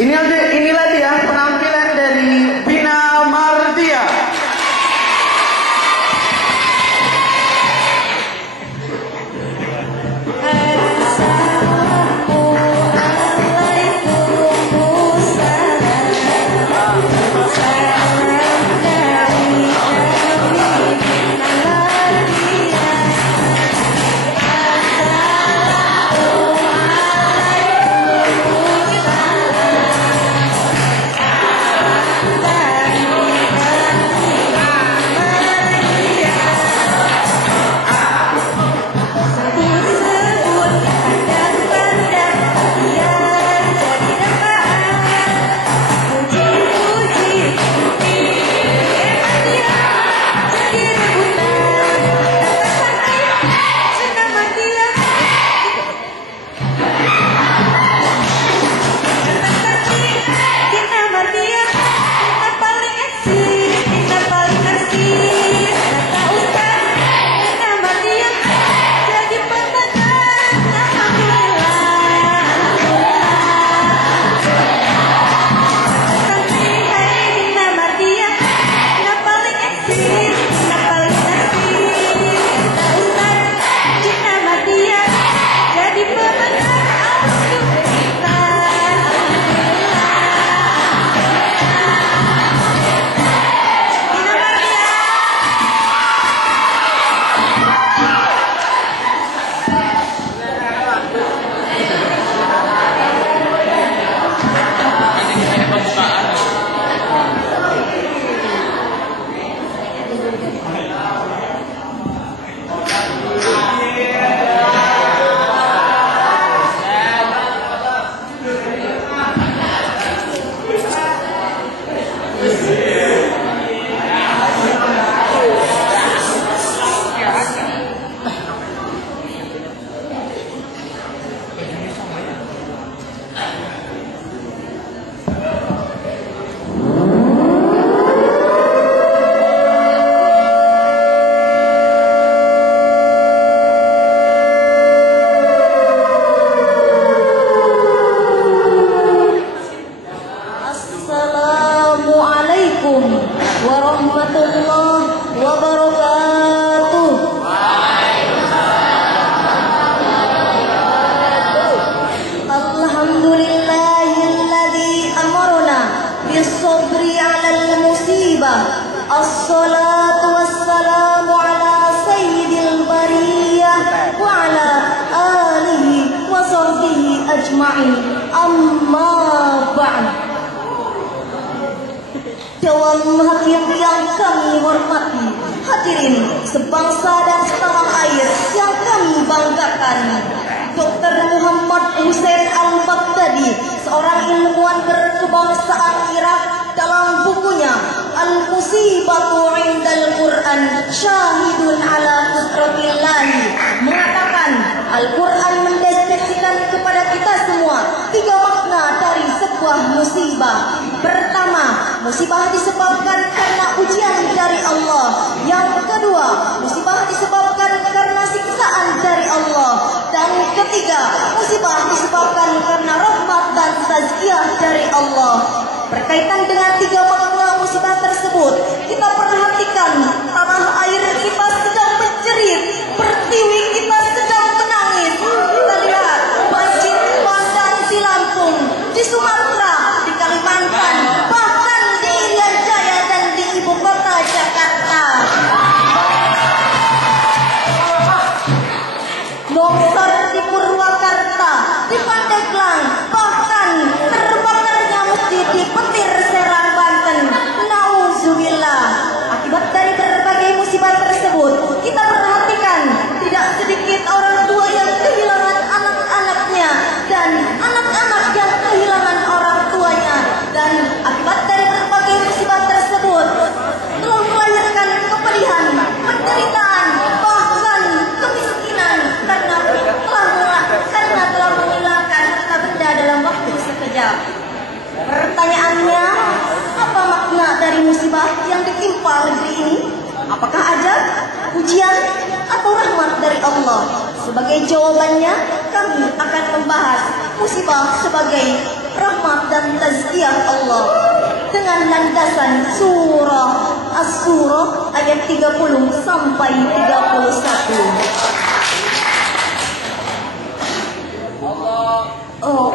Inilah dia penampilan dari Vina Mardia. Assalatu wassalamu ala sayyidil bariyah wa ala alihi wa sahbihi ajma'in. Amma ba'd. Dewan Hakim yang kami hormati, hadirin sebangsa dan setanah air yang kami banggakan, Dr. Muhammad Hussein Al-Baghdadi, seorang ilmuwan berkebangsaan Irak, dalam bukunya Al-Musibatu Indal Quran Syahidun ala Qudratillahi mengatakan Al-Quran mendeskripsikan kepada kita semua tiga makna dari sebuah musibah. Pertama, musibah disebabkan karena ujian dari Allah. Yang kedua, musibah disebabkan karena siksaan dari Allah. Dan ketiga, musibah disebabkan karena rahmat dan tazkiyah dari Allah. Berkaitan dengan tiga makna musibah tersebut, kita perhatikan tanah air kita sedang menjerit, pertiwi kita sedang menangis. Kita lihat banjir bandang di Lampung, di Sumatera, di Kalimantan, bahkan di Irian Jaya dan di ibu kota Jakarta. Longsor di Purwakarta, di Pandeglang, bahkan terbakarnya masjid di Petir Serang, Banten. Nauzubillah. Akibat dari berbagai musibah tersebut, kita perhatikan tidak sedikit orang tua yang kehilangan anak-anaknya dan anak-anak yang kehilangan orang tuanya. Dan akibat dari berbagai musibah tersebut telah melahirkan kepedihan, penderitaan, bahkan kemiskinan karena telah menghilangkan harta benda dalam waktu sekejap. Pertanyaannya, apa makna dari musibah yang ditimpa negeri ini? Apakah ada ujian atau rahmat dari Allah? Sebagai jawabannya, kami akan membahas musibah sebagai rahmat dan tazkiyah Allah dengan landasan surah As-Surah ayat 30 sampai 31. Oh.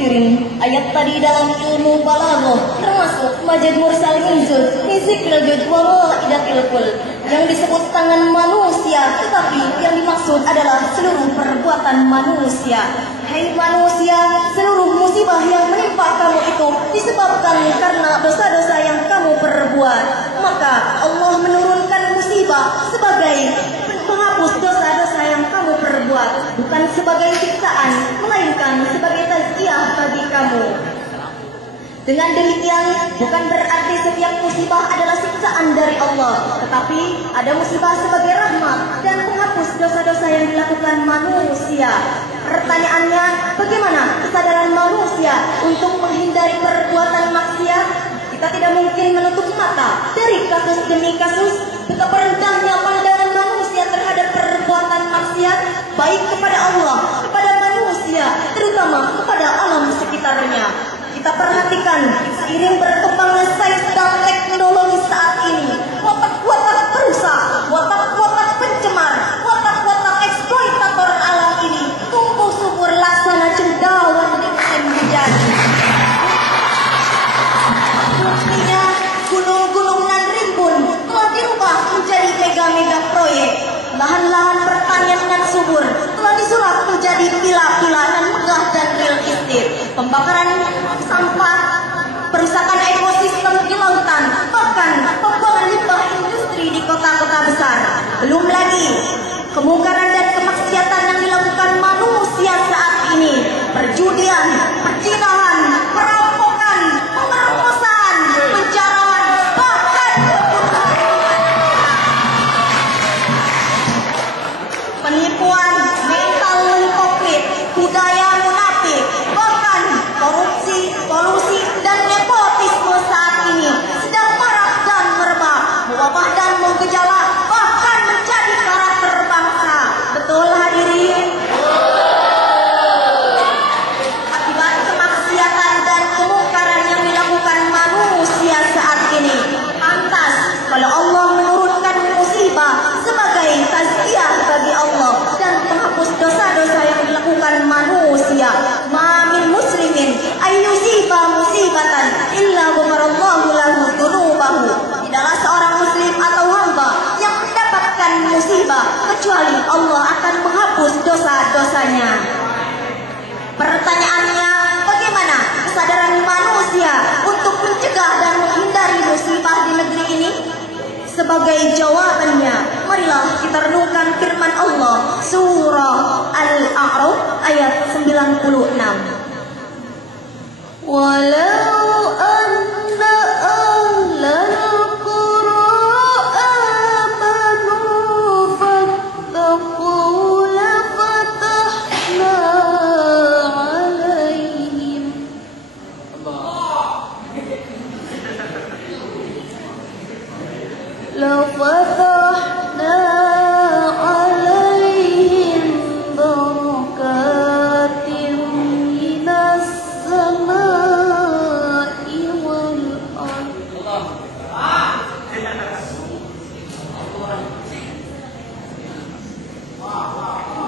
Hadirin, ayat tadi dalam ilmu balaghah termasuk majaz mursal minzul fiziklul jadwal idatil kul yang disebut tangan manusia, tetapi yang dimaksud adalah seluruh perbuatan manusia. Hai manusia, seluruh musibah yang menimpa kamu itu disebabkan karena dosa-dosa yang kamu perbuat. Maka Allah menurunkan musibah sebagai penghapus dosa-dosa yang kamu perbuat, bukan sebagai siksaan, melainkan sebagai tazkiyah bagi kamu. Dengan demikian, bukan berarti setiap musibah adalah siksaan dari Allah, tetapi ada musibah sebagai rahmat dan penghapus dosa-dosa yang dilakukan manusia. Pertanyaannya, bagaimana kesadaran manusia untuk menghindari perbuatan maksiat? Kita tidak mungkin menutup mata dari kasus demi kasus betapa rendahnya pandangan manusia terhadap perbuatan maksiat, baik kepada Allah, kepada manusia, terutama kepada alam sekitarnya. Kita perhatikan, seiring berkembangnya sains dan teknologi saat ini, watak-watak perusak, watak-watak pencemar, watak-watak eksploitator alam ini tumbuh subur laksana cendawan di musim hujan. Buktinya, gunung-gunung dan rimbun telah dirubah menjadi mega-mega proyek. Lahan-lahan pertanian yang subur telah disulap menjadi vila-vila dan megah dan real estate. Pembakaran sampah, perusakan ekosistem di lautan, bahkan pembuangan limbah industri di kota-kota besar. Belum lagi kemungkaran dan kemaksiatan yang dilakukan manusia saat ini, perjudian, perzinahan, perampokan, pemerkosaan, penjarahan, bahkan penipuan, mental mengkopit, budaya munafik, bahkan korupsi, kolusi, dan nepotisme saat ini sedang marak dan merebak, mewabah dan menggejala, bahkan Allah akan menghapus dosa-dosanya. Pertanyaannya, bagaimana kesadaran manusia untuk mencegah dan menghindari musibah di negeri ini? Sebagai jawabannya, marilah kita renungkan firman Allah surah Al-A'raf ayat 96. Walau anna ahlal qura amanu fattaqu lafatahna alaihim lafatahna alaihim barakatim minas samai wal ardh.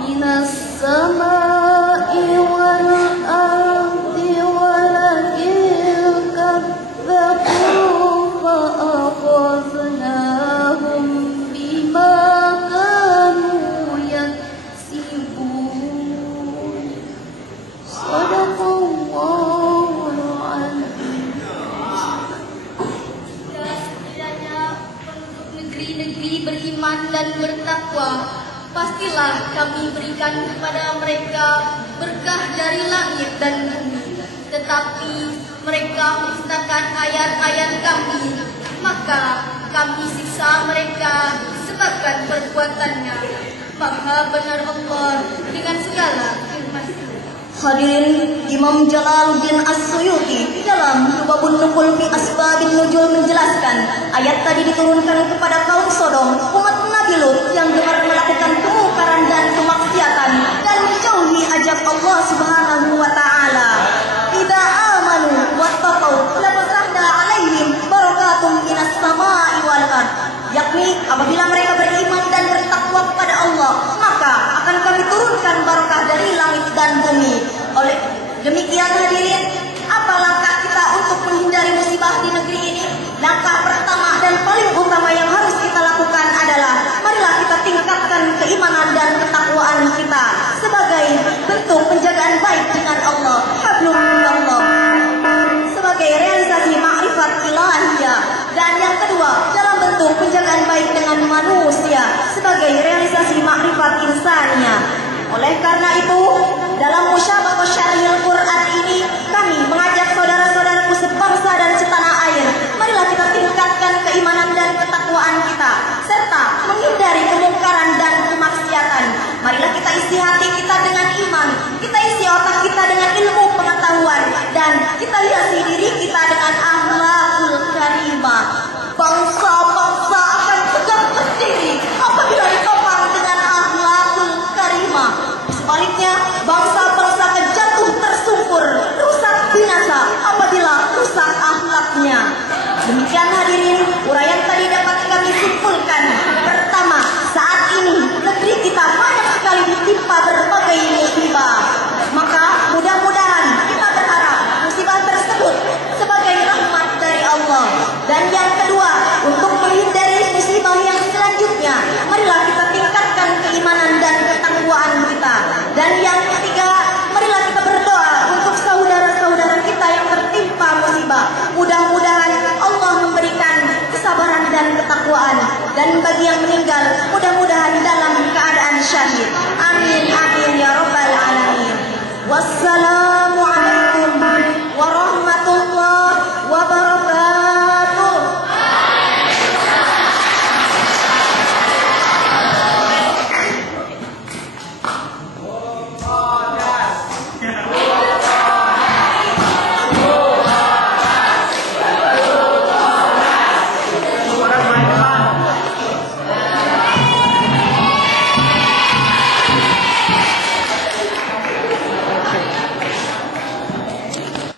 Minas samai wal ardi walakin kadzabu fa akhadnahum bima kanu yaksibun. Shadaqallahul azim. Setidaknya penduduk negeri-negeri beriman dan bertakwa, pastilah kami berikan kepada mereka berkah dari langit dan bumi. Tetapi mereka mendustakan ayat-ayat kami, maka kami siksa mereka disebabkan perbuatannya. Maha benar Allah dengan segala firman-Nya. Hadirin, Imam Jalaluddin As-Suyuti dalam Lubabun Nukul fi Asbabin Nuzul menjelaskan, ayat tadi diturunkan kepada kaum Sodom, umat Nabi Lut yang gemar melakukan kemungkaran dan kemaksiatan dan menjauhi ajak Allah Subhanahu wa taala. Idza amanu wattaqau lafatahna alaihim barakatum minas samai wal ardh. Yakni apabila mereka beriman dan bertakwa kepada Allah, maka akan kami turunkan barakah dari langit dan bumi. Oleh demikian hadirin, apa langkah kita untuk menghindari musibah di negeri ini? Langkah pertama dan paling utama yang harus kita lakukan adalah marilah kita tingkatkan keimanan dan ketakwaan kita sebagai bentuk penjagaan baik dengan Allah, hablum minallah, sebagai realisasi ma'rifat ilahiyah. Dan yang kedua, dalam bentuk penjagaan baik dengan manusia sebagai realisasi ma'rifat insaniyah. Oleh karena itu, dalam Musyabaqah Syarhil Quran ini, kami mengajak saudara-saudaraku sebangsa dan setanah air, marilah kita tingkatkan keimanan dan ketakwaan kita, serta menghindari kemungkaran dan kemaksiatan. Marilah kita isi hati kita dengan iman, kita isi otak kita dengan ilmu pengetahuan, dan kita hiasi diri kita dengan akhlakul karimah. Bangsa-bangsa akan tegak berdiri apabila ditopang dengan akhlakul karimah. Sebaliknya, bangsa-bangsa akan jatuh tersungkur, rusak binasa apabila rusak akhlaknya. Demikian hadirin, uraian tadi dapat kami simpulkan. Pertama, saat ini negeri kita banyak sekali ditimpa berbagai musibah. Maka mudah-mudahan kita berharap musibah tersebut sebagai rahmat dari Allah. Dan yang kedua, untuk menghindari musibah yang selanjutnya, marilah kita tingkatkan keimanan dan ketakwaan kita. Dan yang ketiga, marilah kita berdoa untuk saudara-saudara kita yang tertimpa musibah. Mudah-mudahan Allah memberikan kesabaran dan ketakwaan. Dan bagi yang meninggal, mudah-mudahan dalam keadaan syahid. Amin, amin, ya rabbal alamin. Wassalam.